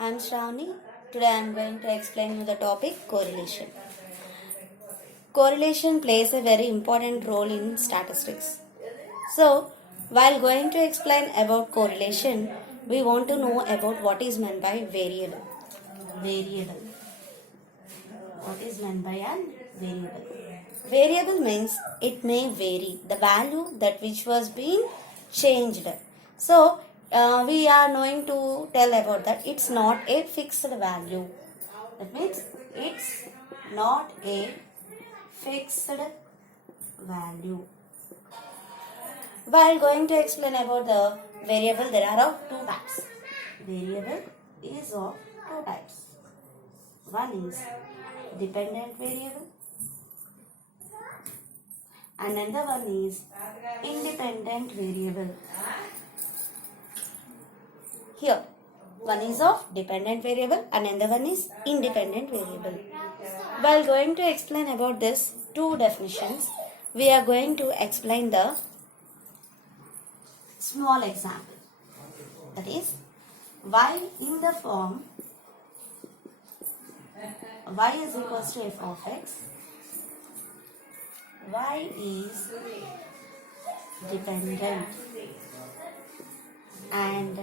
I am Shravani. Today I am going to explain you the topic correlation. Correlation plays a very important role in statistics. So, while going to explain about correlation, we want to know about what is meant by variable. Variable. What is meant by a variable? Variable means it may vary. The value that which was being changed. So, we are going to tell about that it's not a fixed value. That means it's not a fixed value. While going to explain about the variable, there are of two types. Variable is of two types. One is dependent variable and another one is independent variable. Here, one is of dependent variable and another one is independent variable. While going to explain about this two definitions, we are going to explain the small example. That is, y in the form y is equals to f of x, y is dependent and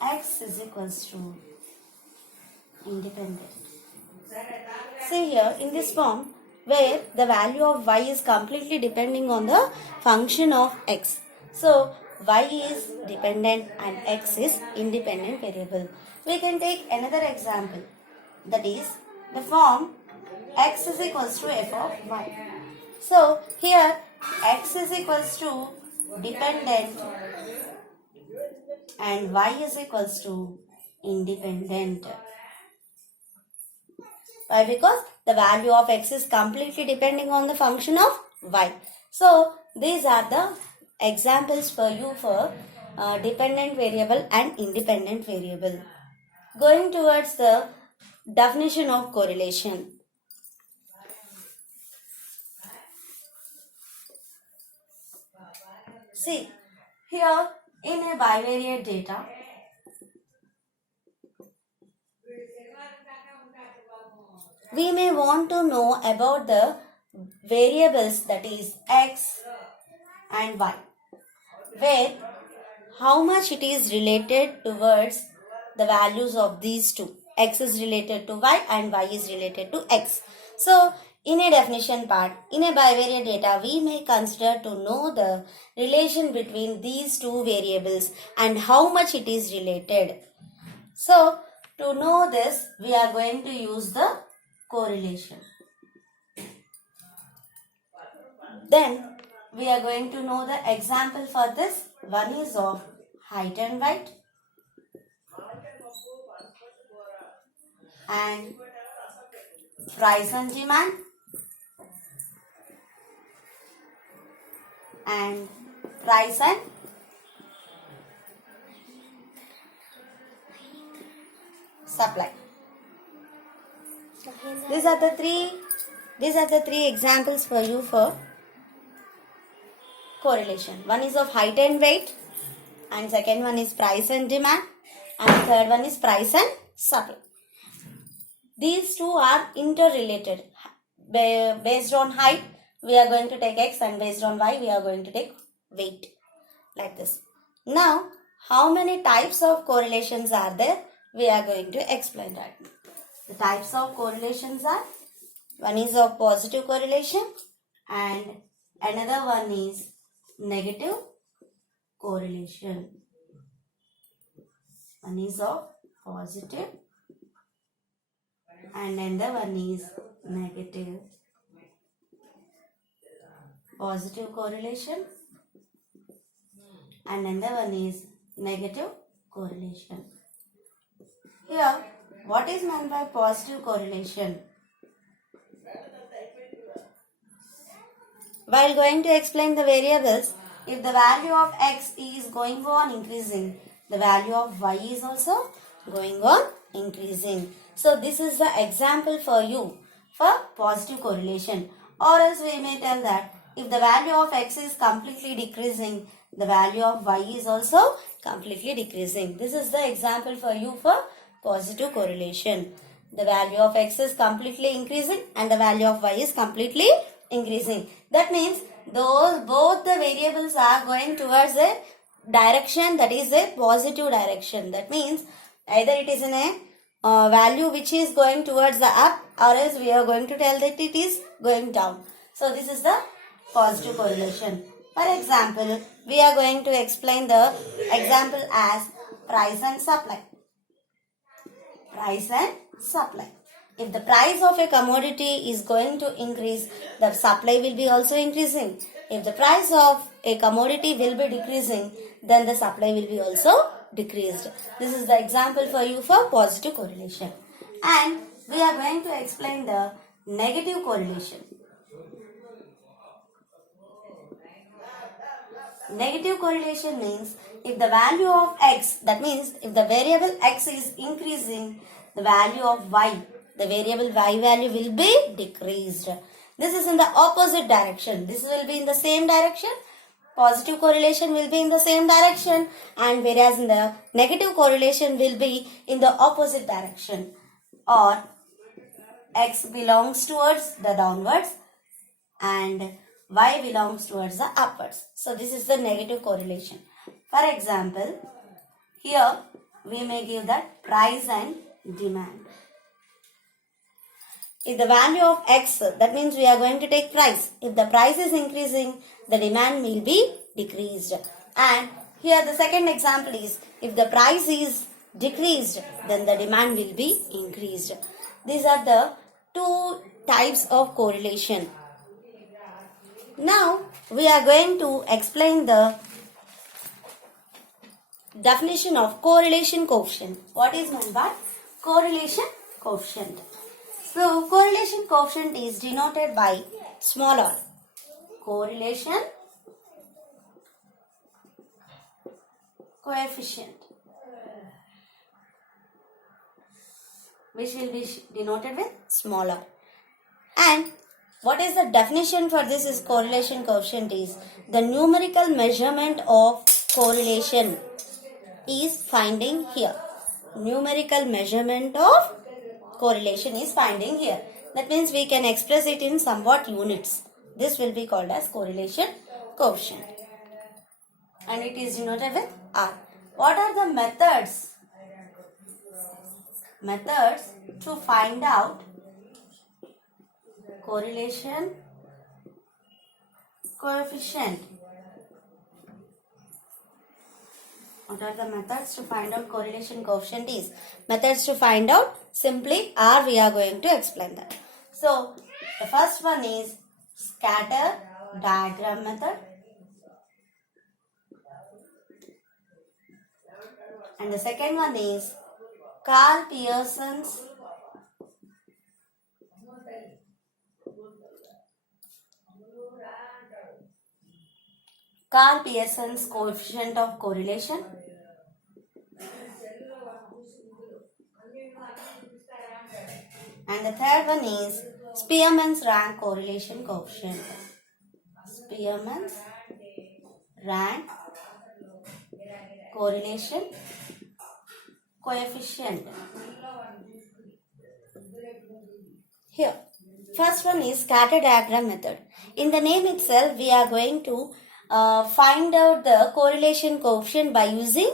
x is equals to independent. See here in this form where the value of y is completely depending on the function of x. So y is dependent and x is independent variable. We can take another example, that is the form x is equals to f of y. So here x is equals to dependent and y is equals to independent. Why? Because the value of x is completely depending on the function of y. So these are the examples for you for dependent variable and independent variable. Going towards the definition of correlation. See, here in a bivariate data, we may want to know about the variables, that is x and y, where how much it is related towards the values of these two. X is related to y and y is related to x. So, in a definition part, in a bivariate data, we may consider to know the relation between these two variables and how much it is related. So, to know this, we are going to use the correlation. Then, we are going to know the example for this. One is of height and weight and price and demand and price and supply. These are the three examples for you for correlation. One is of height and weight, and second one is price and demand, and third one is price and supply. These two are interrelated. Based on height, we are going to take x, and based on y, we are going to take weight. Like this. Now, how many types of correlations are there? We are going to explain that. The types of correlations are, one is of positive correlation and another one is negative correlation. One is of positive and another one is negative. Positive correlation and another one is negative correlation. Here, what is meant by positive correlation? While going to explain the variables, if the value of x is going on increasing, the value of y is also going on increasing. So this is the example for you for positive correlation. Or else we may tell that if the value of x is completely decreasing, the value of y is also completely decreasing. This is the example for you for positive correlation. The value of x is completely increasing and the value of y is completely increasing. That means both the variables are going towards a direction that is a positive direction. That means either it is in a value which is going towards the up, or else we are going to tell that it is going down. So this is the positive correlation. For example, we are going to explain the example as price and supply. Price and supply. If the price of a commodity is going to increase, the supply will be also increasing. If the price of a commodity will be decreasing, then the supply will be also decreased. This is the example for you for positive correlation. And we are going to explain the negative correlation. Negative correlation means if the value of x, that means if the variable x is increasing, the value of y, the variable y value will be decreased. This is in the opposite direction. This will be in the same direction. Positive correlation will be in the same direction, and whereas in the negative correlation will be in the opposite direction, or x belongs towards the downwards and y belongs towards the upwards. So this is the negative correlation. For example, here we may give that price and demand. If the value of x, that means we are going to take price. If the price is increasing, the demand will be decreased. And here the second example is if the price is decreased, then the demand will be increased. These are the two types of correlation. Now we are going to explain the definition of correlation coefficient. What is meant by correlation coefficient? So correlation coefficient is denoted by small r. Correlation coefficient, which will be denoted with small r. And what is the definition for this is correlation coefficient is the numerical measurement of correlation is finding here. Numerical measurement of correlation is finding here. That means we can express it in somewhat units. This will be called as correlation coefficient. And it is denoted with R. What are the methods? Methods to find out correlation coefficient. What are the methods to find out correlation coefficient is? Methods to find out, simply R we are going to explain that. So, the first one is scatter diagram method. And the second one is Karl Pearson's coefficient of correlation. And the third one is Spearman's rank correlation coefficient. Spearman's rank correlation coefficient. Here, first one is scatter diagram method. In the name itself, we are going to find out the correlation coefficient by using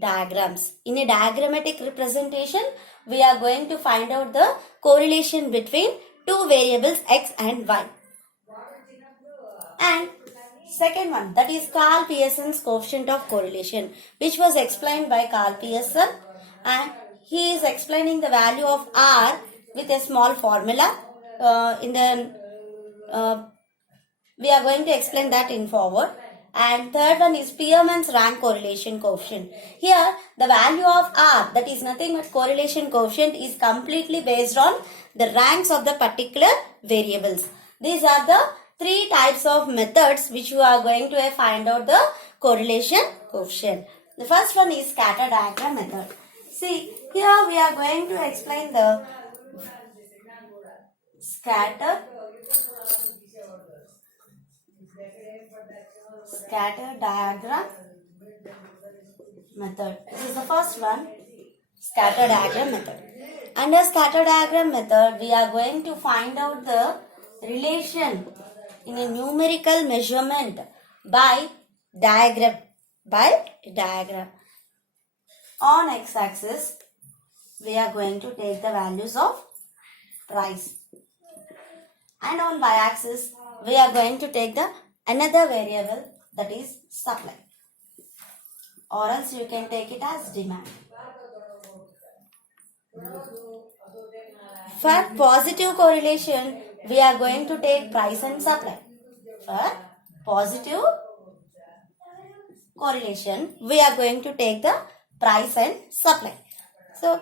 diagrams. In a diagrammatic representation, we are going to find out the correlation between two variables x and y. And second one, that is Karl Pearson's coefficient of correlation, which was explained by Karl Pearson, and he is explaining the value of R with a small formula. We are going to explain that in forward. And third one is Spearman's rank correlation coefficient. Here, the value of R, that is nothing but correlation coefficient, is completely based on the ranks of the particular variables. These are the three types of methods which you are going to find out the correlation coefficient. The first one is scatter diagram method. See, here we are going to explain the scatter diagram method. This is the first one, scatter diagram method. Under scatter diagram method, we are going to find out the relation in a numerical measurement by diagram. On x-axis, we are going to take the values of price, and on y-axis, we are going to take the another variable, that is supply, or else you can take it as demand. For positive correlation, we are going to take price and supply. For positive correlation, we are going to take the price and supply. So,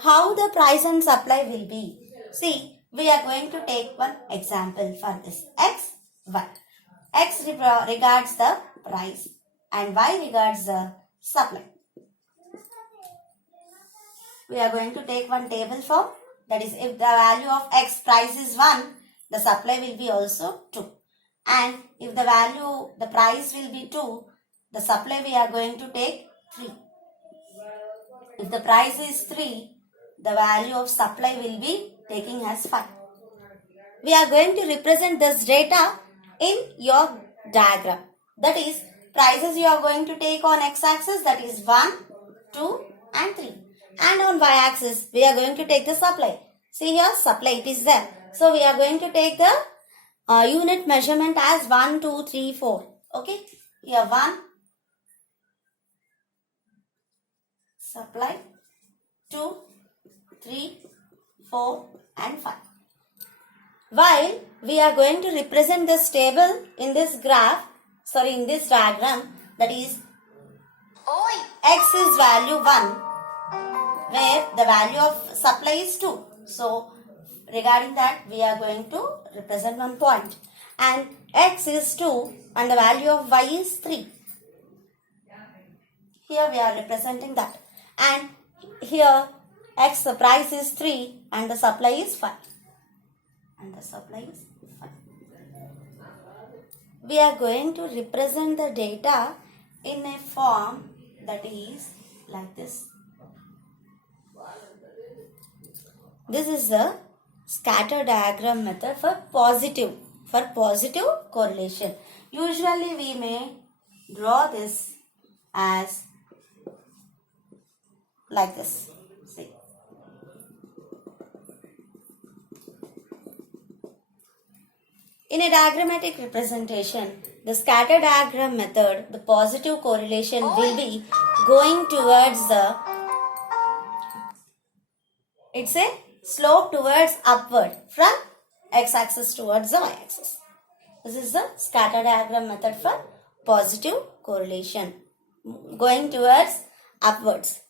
how the price and supply will be? See, we are going to take one example for this. X, Y. X regards the price and Y regards the supply. We are going to take one table form. That is, if the value of X price is 1, the supply will be also 2. And if the price will be 2, the supply we are going to take 3. If the price is 3, the value of supply will be taking as 5. We are going to represent this data in your diagram. That is, prices you are going to take on x-axis, that is 1, 2 and 3. And on y-axis, we are going to take the supply. See here, supply, it is there. So, we are going to take the unit measurement as 1, 2, 3, 4. Okay. Here 1, supply, 2, 3, 4 and 5. While we are going to represent this table in this in this diagram, that is x is value 1, where the value of supply is 2. So, regarding that, we are going to represent one point. And x is 2 and the value of y is 3. Here we are representing that. And here x, the price is 3 and the supply is 5. And the supply is 5. We are going to represent the data in a form that is like this. This is the scatter diagram method for positive correlation. Usually we may draw this as like this. See. In a diagrammatic representation, the scatter diagram method, the positive correlation will be going towards it's a slope towards upward from x-axis towards the y-axis. This is the scatter diagram method for positive correlation, going towards upwards.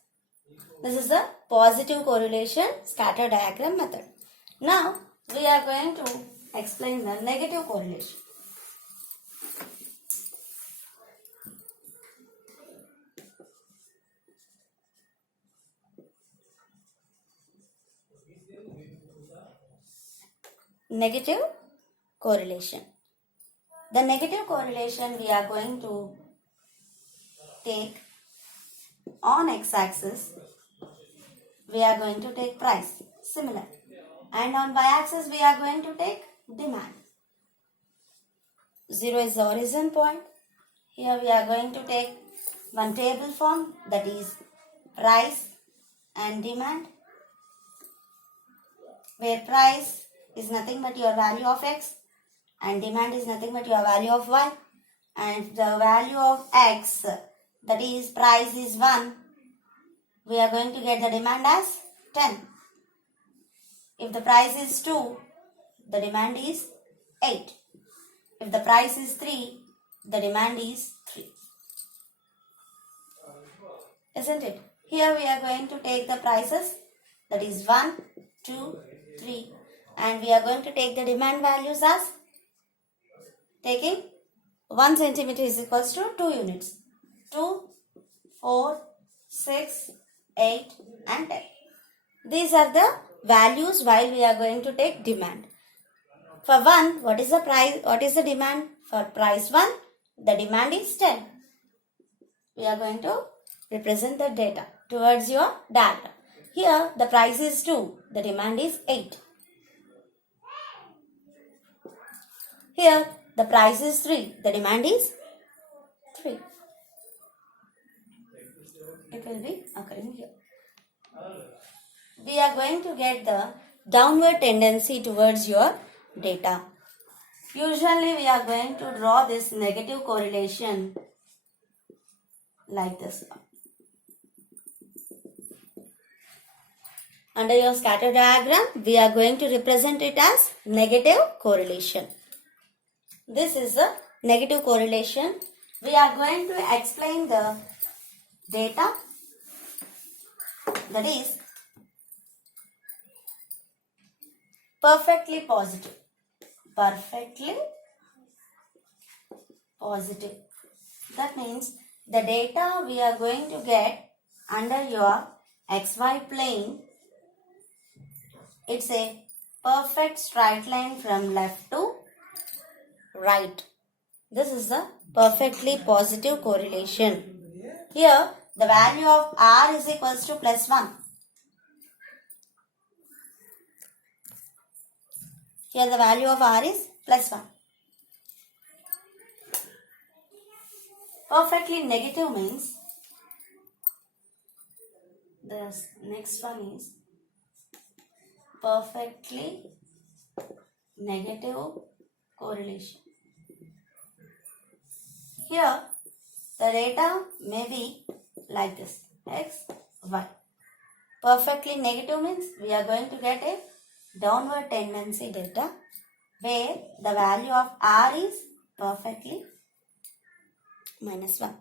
This is the positive correlation scatter diagram method. Now, we are going to explain the negative correlation. Negative correlation. The negative correlation we are going to take on x-axis, we are going to take price, similar. And on y-axis, we are going to take demand. 0 is the origin point. Here we are going to take one table form, that is price and demand, where price is nothing but your value of x and demand is nothing but your value of y, and the value of x, that is price is 1, we are going to get the demand as 10. If the price is 2, the demand is 8. If the price is 3, the demand is 3. Isn't it? Here we are going to take the prices, that is 1, 2, 3, and we are going to take the demand values as taking 1 centimeter is equals to 2 units. 2, 4, 6, 8 and 10. These are the values while we are going to take demand. For 1, what is the price? What is the demand? For price 1, the demand is 10. We are going to represent the data towards your diagram. Here the price is 2, the demand is 8. Here the price is 3, the demand is 3. It will be occurring here. We are going to get the downward tendency towards your data. Usually we are going to draw this negative correlation like this. Under your scatter diagram, we are going to represent it as negative correlation. This is a negative correlation. We are going to explain the data, that is perfectly positive. Perfectly positive. That means the data we are going to get under your XY plane, it's a perfect straight line from left to right. This is the perfectly positive correlation. Here the value of R is equals to plus 1. Here the value of R is plus 1. Perfectly negative means, the next one is perfectly negative correlation. Here the data may be like this, X, Y. Perfectly negative means we are going to get a downward tendency data where the value of R is perfectly minus 1.